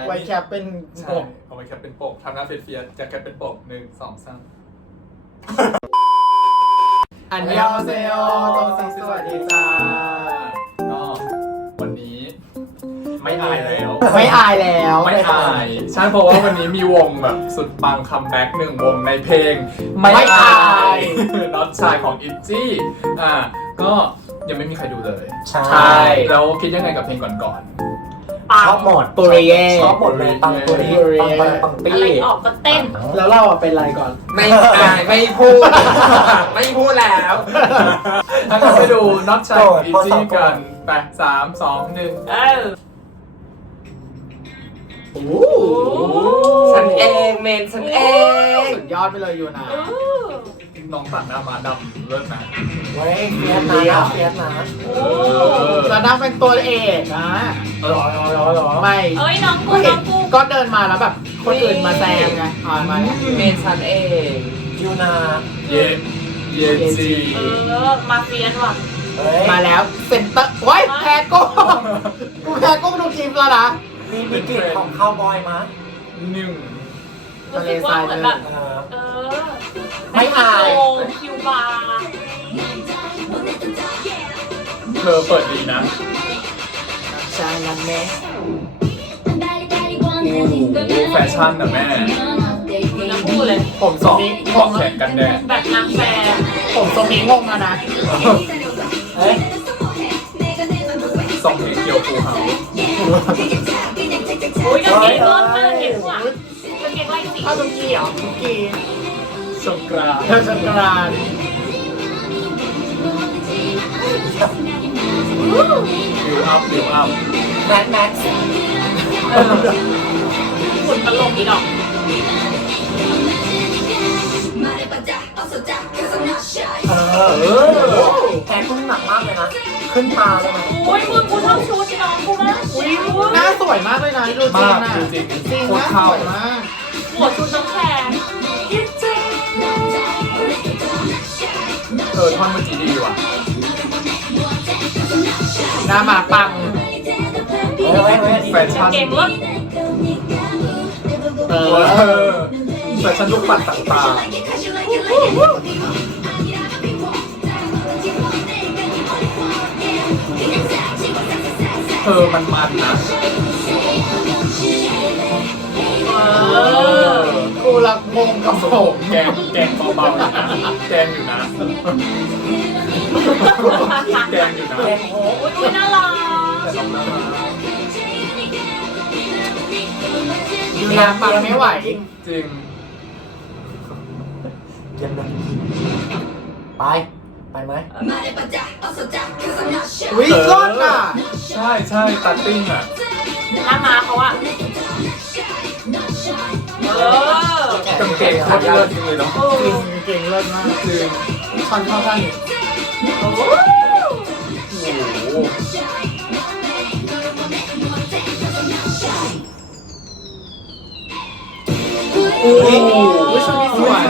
ไว้แคปเป็นปกเอาไว้แคปเป็นปกทำหน้าเฟียสๆจะแคปเป็นปก1 2 3 อันยองเซโอโตซิสวัสดีจ้าก็วันนี้ไม่อายแล้วไม่อายแล้วไม่อายใช่เพราะว่าวันนี้มีวงแบบสุดปังคัมแบ็ก1 วงในเพลงไม่อายน็อตชายของอิจี้ก็ยังไม่มีใครดูเลยใช่แล้วคิดยังไงกับเพลงก่อนชอบหมดปุริเย่ชอบหมดเลยปังปุริปังปี้อะไรออกก็เต้นแล้วเราเป็นอะไรก่อนไม่ไม่พูด ไม่พูดแล้วถ้าเราไปดูน็อตชายของอิจี้กันไป3 2 1 โอ้ฉันเองเมนฉันเองสุดยอดไปเลยอยู่นะน้องตัดหน้ามาดำเลิศนะเว้ยเฟียสนะเฟียสนะแล้วนางเป็นตัวเอกนะหรอไม่เอ้ยน้องกูก็เห็น้นองกูก็เดินมาแล้วแบบคนอื่นมาแซงไงมาแล้วเมนฉันเองยูนาเยจีมาเฟียนว่ะเฮ้ยมาแล้วเซ็นเตอร์โอ้ยแพ้กุ้งกูแพ้กุ้งดูคลิปแล้วนะมีกลิ่นของข้าวบอยมั้ย 1 รู้สึกว่าเหมือนแบบไม่อายคิวบาร์เธอเปิดดีนะใช่นั่นแม่แฟชั่นนะแม่น้ำพูดเลยผมสองแขนกันแดดแบบนางแฟร์ผมทรงนี้งงแล้วนะเฮ้ย 2 เพลงเกียวฟูเฮาโอ้ยกางเกงรถมากเห็นว่ะกางเกงไล่สีอ้าวตุกกี้เหรอตุกกี้สงกรานต์เธอสงกรานต์บิวอัพแม็กซ์ฝุ่นตลกอีดอกแพ้กุ้งหนักมากเลยนะขึ้นตาเลยนะอุ้ยมึงกูชอบชุดน้องกูมากอุ้ยหน้าสวยมากเลยนะดูจริงมากอ่ะจริงจริงโคหตน้าร สเข้าวยมากหัวชุดน้องแขนยิ่งจริงท่อนเมื่อกี้ดีว่ะหน้ามาปังแฟชั่นเก่งรถเออแฟชั่นลูกปัดต่างๆมันนะกูรักงงกับผมแกงเบาๆอยู่นะแกงอยู่นะ แกงอยู่นะเล่นโฮอุ้ยน่ารักแต่น้องน่ารักดูนางปังไม่ไหวจริงเย็นเลยไปไหมวิรอดอ่ะใช่ตัดติ้งอ่ะหน้าม้าเขาอะกางเกงโคตรเลิศจริงเลยเนาะจริงเก่งเลิศมากจริงชันเข้าข้างโอ้โหอุ้ยชุดนี้สวย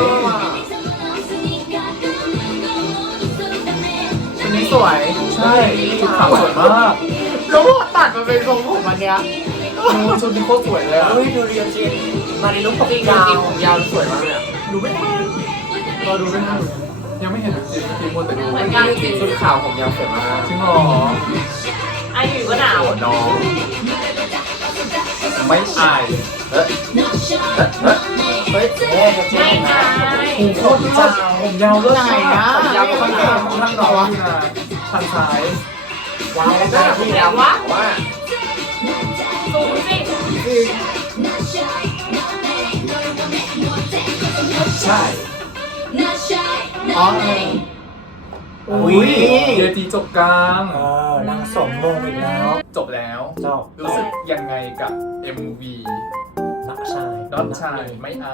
ชุดนี้สวยใช่ชุดขาวสวยมากแล้วพอตัดมาเป็นทรงผมอันเนี้ยชุดนี้โคตรสวยเลยอ่ะเฮ้ยดูเรียลจริงมาในลุคผมยาวสวยมากเลยดูไม่ทันรอดูไม่ทันยังไม่เห็นจริงๆมัวแต่ดูเหมือนกันจริงชุดขาวผมยาวสวยมากจริงเหรออายุก็หนาวโอ้น้องไม่อายเฮ้ยไม่อายผมโคตรยาวผมยาวเลิศไหนมากนะผมยาวข้างหน้าข้างน้องอยู่นะทางซ้ายว้าวแล้วก็พี่แล้วว่าสูงสิใช่อ๋ออุ้ยเยจีจบกลางนางสมมงอีกแล้วจบแล้วจบรู้สึกยังไงกับ MV นักชายน้องชายไม่อาย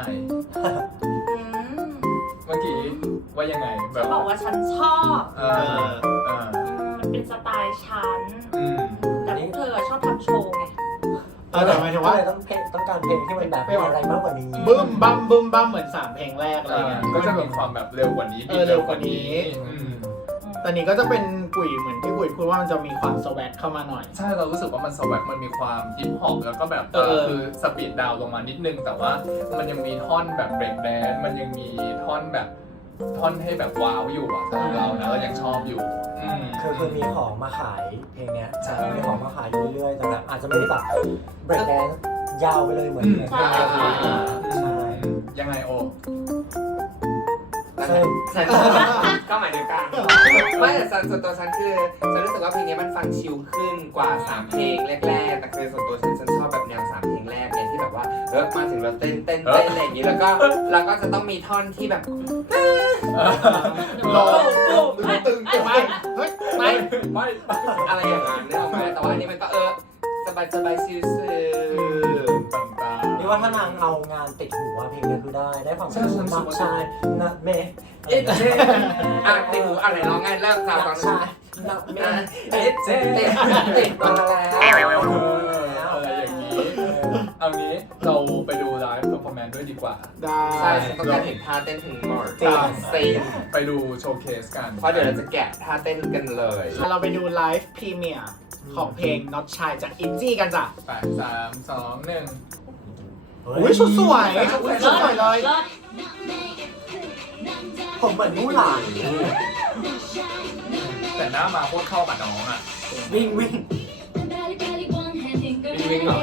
เมื่อกี้ว่ายังไงแบบบอกว่าฉันชอบมันเป็นสไตล์ฉันอืมแต่พวกเธอชอบทำโชว์ไงแต่หมายถึงว่าต้องการเพลงที่มันแบบมีอะไรมากกว่านี้บึ้มบั้มบึ้มบั้มเหมือน3เพลงแรกอะไรเงี้ยก็จะมีความแบบเร็วกว่านี้เร็วกว่านี้อืมแต่นี้ก็จะเป็นกุยเหมือนพี่กุยพูดว่ามันจะมีความสวักเข้ามาหน่อยใช่เรารู้สึกว่ามันสวักมันมีความฮิปฮอปแล้วก็แบบคือสปีดดาวลงมานิดนึงแต่ว่ามันยังมีท่อนแบบเบรกแดนซ์มันยังมีท่อนแบบท่อนให้แบบว้าวอยู่อ่ะสำหรับเรานะเรายังชอบอยู่คือมีของมาขายเพลงเนี้ยใช่มีของมาขายอยู่เรื่อยๆแต่แบบอาจจะไม่ได้แบบเบรกแดนซ์ยาวไปเลยเหมือนเพลงแรกใช่ยังไงโอใช่ใช่ก็หมายถึงกันไม่แต่ส่วนตัวฉันคือฉันรู้สึกว่าเพลงนี้มันฟังชิลขึ้นกว่า3เพลงแรกๆแต่คือส่วนตัวฉันชอบแบบแนว3เพลงแรกเนี่ยที่แบบว่ามาถึงเราเต้นอะไรอย่างนี้แล้วก็จะต้องมีท่อนที่แบบโลตึงไม่เฮ้ยไม่ไม่อะไรอย่างนั้นเนี่ยออกมาแต่ว่าอันนี้มันก็สบายชิลๆต่างนี่ว่าถ้านางเอางานติดหูเพลงนี้คือได้ฟังเพลงมักชายนัดเมย์ติดหูอะไรร้องไงเลิกสาวฟังชายนัดเมย์ติดมาแล้วอะไรอย่างนี้เอางี้เราไปดูไลฟ์เพอร์ฟอร์แมนซ์ด้วยดีกว่าได้ใช่ต้องการเห็นท่าเต้นถึงหมดซีนไปดูโชว์เคสกันเพราะเดี๋ยวเราจะแกะท่าเต้นกันเลยเราไปดูไลฟ์พรีเมียร์ของเพลง Not Shy จาก ITZY กันจ้ะ 8 3 2 อุ้ยชุดสวยชุดสวยเลยเลิศผมเหมือนมู่หลาน 1แต่หน้ามาโคตรเข้ากับน้องอ่ะวิ่งวิ่งเหรอ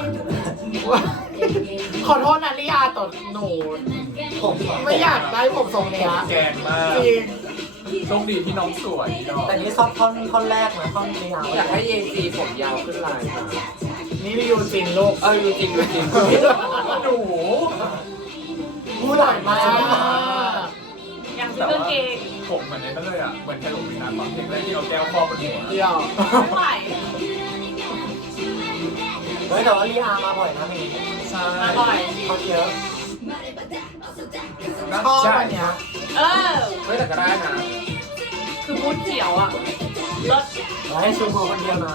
ขอโทษนะลิอาต่อหนูผมไม่อยากได้ผมทรงเนี้ยแกงมากจริงโชคดีที่น้องสวยน้องแต่นี่ชอบท่อนแรกนะท่อนเรียาวอยากให้เยซีผมยาวขึ้นลายค่ะนี่รีวิวจริงลูกดูจริงหนูมู่หลานมาอยากซื้อกางเกงผมเหมือนในนั้นเลยอ่ะ เหมือนแค่หลงวินาตอนเพลงแรกที่เอาแก้วครอบบนหัวเดียวไม่ไหวเฮ้ยแต่ว่าลีอามาบ่อยนะเพลงใช่มาบ่อยเขาเยอะชอบใช่อันเนี้ยเออเฮ้ยแต่ก็ได้นะคือมูดเขียวอ่ะเลิศแล้วให้ชูมือคนเดียวนะ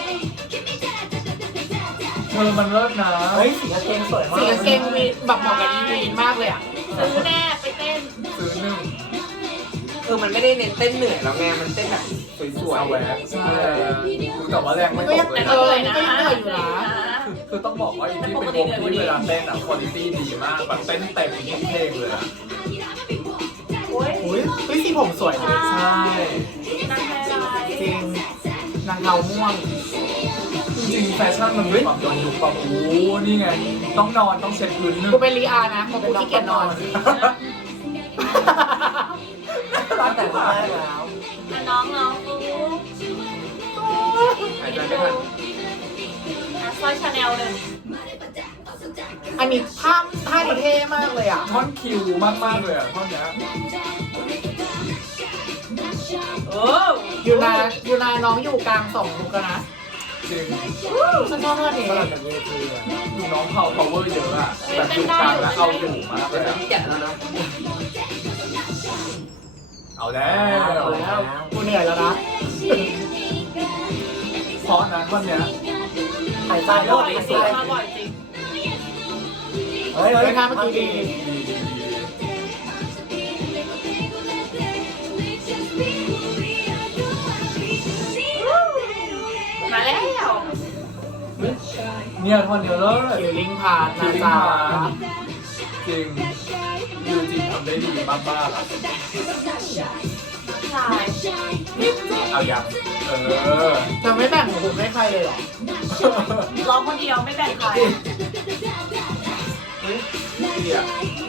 เธอมันเลิศนะเฮ้ยสีกางเกงสวยมากสีกางเกงมีแบบเหมาะกับอีวีนมากเลยอ่ะซื้อแน่ไปเต้นซื้อหนึ่งคือมันไม่ได้เน้นเต้นเหนื่อยแล้วไงมันเต้นแบบสวยเอาแหวนใช่แต่ว่าแรงไม่ก็ตยังกเลยเออนี่ก็ยังเหนื่อยอยู่นะคือต้องบอกว่าอีที่เป็นวงที่เวลาเต้นอ่ะคุณภาพดีมากแบบเต้นเต็มทุกเพลงเลยอ่ะโอ้ยอุ้ยเฮ้ยสีผมสวยนะใช่นางไฮไลท์จริงนางเทาม่วงจริงๆแฟชั่นมันมีความย้อนยุคแบบโอ้นี่ไงต้องนอนต้องเช็ดพื้นนึงกูเป็นลีอานะเพราะกูขี้เกียจนอนตั้งแต่แรกแล้วน้องกูๆหายใจไม่ทันสร้อยชาแนลเลยอันนี้ท่าดีเท่มากเลยอ่ะท่อนคิวมากๆเลยอ่ะท่อนเนี้ยโอ้ยูนาน้องอยู่กลางสองลูกกันนะจริงฉันชอบท่านี้สลับกับเยจีอะดูน้องเผา power เยอะอ่ะแบบอยู่กลางแล้วเอาอยู่มากเลเดี๋ยวย จะอะมีแกะแล้วนะเอาแล้วเอาแล้วกูเหนื่อยแล้วนะเพราะนะท่อนเนี้ยหายใจมาด้บ่วอยยจริงมาบ่อยจริงเฮ้ยเฮ้ยงานเมื่อกี้ดีมาแล้วเนี่ยท่อนเดียวเลยคิวลิงพาร์ทนะจ๊ะจริงยูจิทำได้ดีมากๆอะใช่เอายังจะไม่แบ่งหูให้ใครเลยเหรอร้องคนเดียวไม่แบ่งใครดีอ่ะ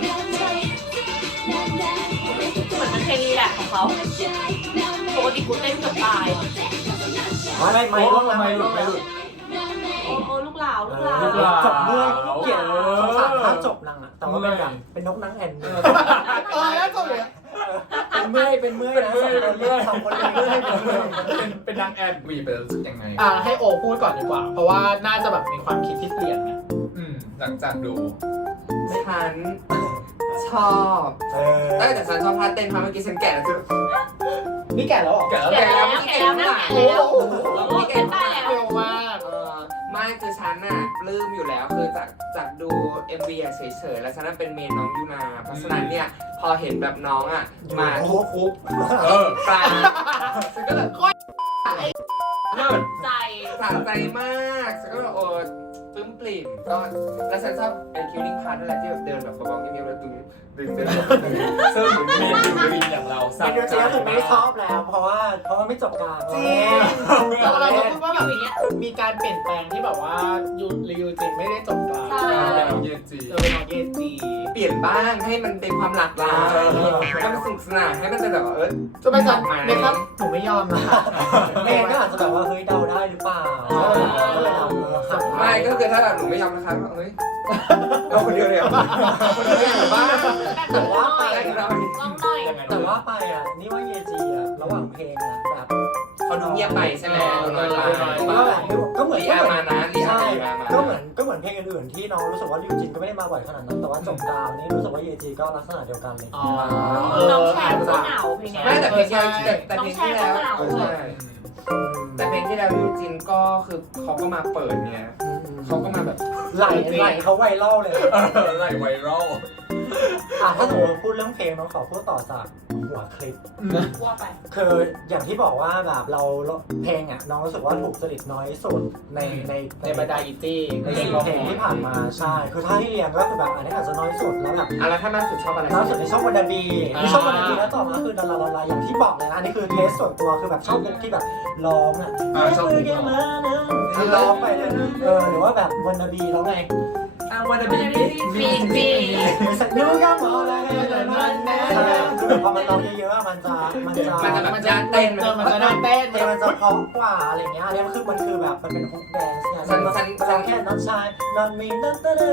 เหมือนเป็นเพลงรีแลกซ์ของเขาปกติกูเต้นเกือบตายไม่โอ้ต้องไม่หลุดไม่หลุดโอ้ลูกหลาวลูกหลาลูกหลาวจบด้วยเกลียดสงสารท่าจบนางอะแต่ว่าเป็นแบบเป็นนกนางแอ่นแล้วจบเลยเป็นเมื่อยนะสองคนเป็นเมื่อยเป็นนางแอดวีไปรู้สึกยังไงให้โอพูดก่อนดีกว่า เพราะว่าน่าจะแบบมีความคิดที่เปลี่ยนไงหลังจากดูฉันชอบแต่ฉันชอบท่าเต้นเพราะเมื่อกี้ฉันแกะแล้วจุดนี่แก่แล้วเหรอแกะแล้วแก่แล้วแก่แล้วนะแก่แล้วโอ้โหแล้วโอ้เมื่อกี้เต้แกะนได้แล้วเร็วมากไม่คือฉันน่ะปลื้มอยู่แล้วคือจากดู MV อะเฉยๆแล้วฉันน่ะเป็นเมนน้องยูนาเพราะฉะนั้นเนี่ยพอเห็นแบบน้องอ่ะมาทุกคุกเออปลาฉันก็แบบหนักใจสะใจมากฉันก็แบบปลื้มปริ่มก็แล้วฉันชอบไอ้คิวลิ่งพาร์ทนั่นแหละที่แบบเดินแบบเบาๆเงียบๆแล้วดึงซึ่งเมนยูรินอย่างเราเอ็นดูซีก็คือไม่ชอบแล้วเพราะว่าไม่จบกลางจริงเราจะพูดว่าแบบมีการเปลี่ยนแปลงที่แบบว่ายูจินไม่ได้จบกลางใช่เป็นน้องเยจีเป็นน้องเยจีเปลี่ยนบ้างให้มันเป็นความหลากหลายให้มันสนุกสนานให้มันเป็นแบบว่าจะไปจัดไหมครับหนูไม่ยอมนะเมนก็อาจจะแบบว่าเฮ้ยเดาได้หรือเปล่าก็เลยเอาหันไม่ก็คือถ้าหนูไม่ยอมนะครับเฮ้ยเอาคนเดียวเลยเหรอคนเดียวเลยบ้างแต่ว่าไปลองหน่อยแต่ว่าไปอ่ะนี่ว่าเยจีอ่ะระหว่างเพลงอ่ะแบบเขาดูเงียบไปใช่ไหมน้อยไปก็แบบก็เหมือนลีอามานะลีอาใช่มาก็เหมือนเพลงอื่นๆที่น้องรู้สึกว่าลิวจินก็ไม่ได้มาบ่อยขนาดนั้นแต่ว่าจบกลางนี่รู้สึกว่าเยจีก็ลักษณะเดียวกันเลยน้องแชร์ก็เหงาเพลงเนี้ยไม่แต่เพลงแต่เพลงที่แล้วใช่แต่เพลงที่แล้วยูจินก็คือเขาก็มาเปิดเนี่ยเขาก็มาแบบไหลเขาไวรัลเลยไล่ไวรัลถ้าสมมติพูดเรื่องเพลงน้องขอพูดต่อจากหัวคลิปว่าไปคืออย่างที่บอกว่าแบบเราเพลงอ่ะน้องรู้สึกว่าถูกจริตน้อยสุดในบรรดาอีตี้ใน10เพลงที่ผ่านมาใช่คือถ้าให้เรียงก็คือแบบอันนี้อาจจะน้อยสุดแล้วแบบแล้วถ้ามากสุดชอบอะไรน้อยสุดในช่องวันดาบีที่ช่องวันดาบีแล้วต่อมาคือดาราอย่างที่บอกเลยนะอันนี้คือเทสส่วนตัวคือแบบชอบที่แบบร้องอ่ะชอบที่ร้องไปเลยหรือว่าแบบวันดาบีแล้วไงวันนี้ปีสักนิ้วก็มองอะไรมันแน่คือพอมันร้องเยอะๆมันจะแบบน่าเต้นมันจะน่าเต้นเพลงมันจะเพราะกว่าอะไรเงี้ยอันนี้มันคือแบบมันเป็นฮุกแดนซ์เนี่ยมันแค่นัทชายนัทมีนัทเต้น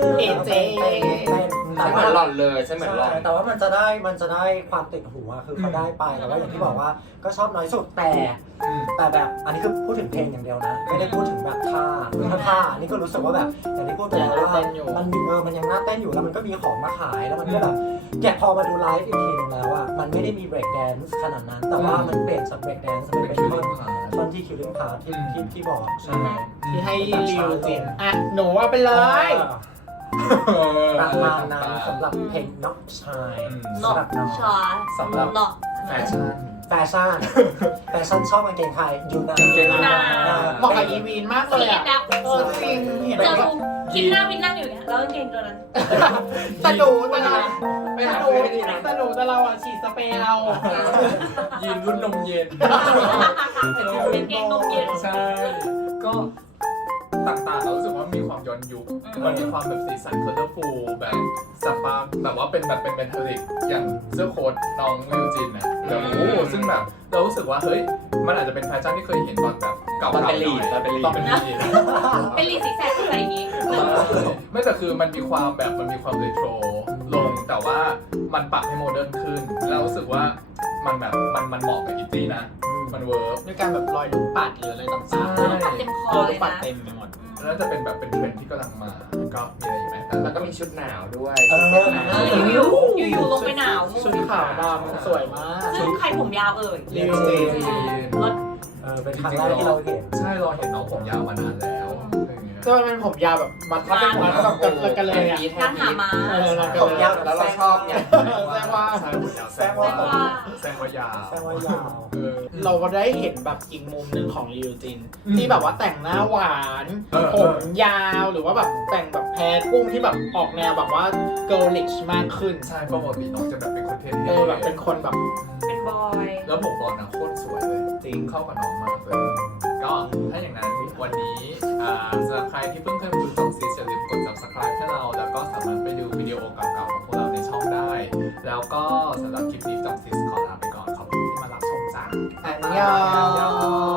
แต่เหมือนหล่อนเลยใช่เหมือนหล่อนแต่ว่ามันจะได้ความติดหูอะคือเขาได้ไปแต่ว่าอย่างที่บอกว่าก็ชอบน้อยสุดแต่แบบอันนี้คือพูดถึงเพลงอย่างเดียวนะไม่ได้พูดถึงแบบท่าอันนี้ก็รู้สึกว่าแบบอย่างที่พูดไปแล้วว่ามันยังน่าเต้นอยู่แล้วมันก็มีของมาขายแล้วมันก็แบบแกะพอมาดูไลฟ์อีกทีนึงแล้วอะมันไม่ได้มีเบรกแดนซ์ขนาดนั้นแต่ว่ามันเปลี่ยนจากเบรกแดนซ์มันเป็นท่อนที่คิวลิ่งพาร์ทที่บอกใช่ไหมที่ให้ยูจินอ่ะหนูเอาไปเลยประมาณนั้นสำหรับเพลงน็อกชายนอกชาสำหรับนอกแฟชั่นแฟชั่นชอบกางเกงไทยยูนาเหมาะกับอีวีนมากเลยอ่ะจริงเห็นไหมเจอกินหน้าวินนั่งอยู่เนี่ยแล้วเก่งตัวนั้นตะดูตะไม่หาซื้อไม่ดีนะตะดูแต่เราอ่ะฉีดสเปรย์เอายีนรุ่นนมเย็นเป็นเก่งนมเย็นใช่ ก็ต่างๆเรารู้สึกว่ามีความย้อนยุค มันมีความแบบสีสันเคอร์ฟูแบบสปาแบบว่าเป็นเมทัลลิกอย่างเสื้อโค้ทน้องลิวจินนะแบบโอ้ซึ่งแบบเรารู้สึกว่าเฮ้ยมันอาจจะเป็นแฟชั่นที่เคยเห็นตอนแบบเก่าๆหน่อยตอนเป็นลีดเป็นลีซิกแซกอะไรอย่างงี้ไม่แต่คือมันมีความเรโทรลงแต่ว่ามันปรับให้โมเดิร์นขึ้นแล้วรู้สึกว่ามันแบบมันเหมาะกับอิตตี้นะมันเวิร์กด้วยการแบบรอยลูกปัดหรืออะไรต่างๆปัดเต็มคอลูเลกยปัดนะเต็มไปหมดแล้วจะเป็นแบบเป็นเทรนด์ที่กำลังมาก็มีอะไรอยู่ไหมแล้วก็มีชุดหนาวด้วยอยู่ลงไปหนาวชุดขาวดำสวยมากซึ่งใครผมยาวเอ่ยลิวจินรถเป็นครั้งแรกที่เราเห็นใช่เราเห็นน้องผมยาวมานานแล้วจะเป็นผมยาวแบบมัดกันเลยอ่ะนั่งหามาผมยาวแล้วเราชอบเนี่ยแซงว่ายาวแปลว่ายาวเราก็ได้เห็นแบบอีกมุมหนึ่งของลิวจินที่แบบว่าแต่งหน้าหวานผมยาวหรือว่าแบบแต่งแบบแพรกุ้งที่แบบออกแนวแบบว่าเกิร์ลิชมากขึ้นใช่ปกติน้องจะแบบเป็นคนเท่ๆแบบเป็นคนแบบเป็นบอยแล้วผมบอกนะโคตรสวยเลยจริงเข้ากับน้องมากเลยก็ถ้าอย่างนั้นวันนี้สำหรับใครที่เพิ่งเคยมาดูช่องซีอย่าลืมกด subscribe ให้เราแล้วก็สามารถไปดูวิดีโอเก่าๆของพวกเราในช่องได้แล้วก็สำหรับคลิปนี้จองซีขอลาไปก่อนขอบคุณที่มารับชมจ้าอันยอง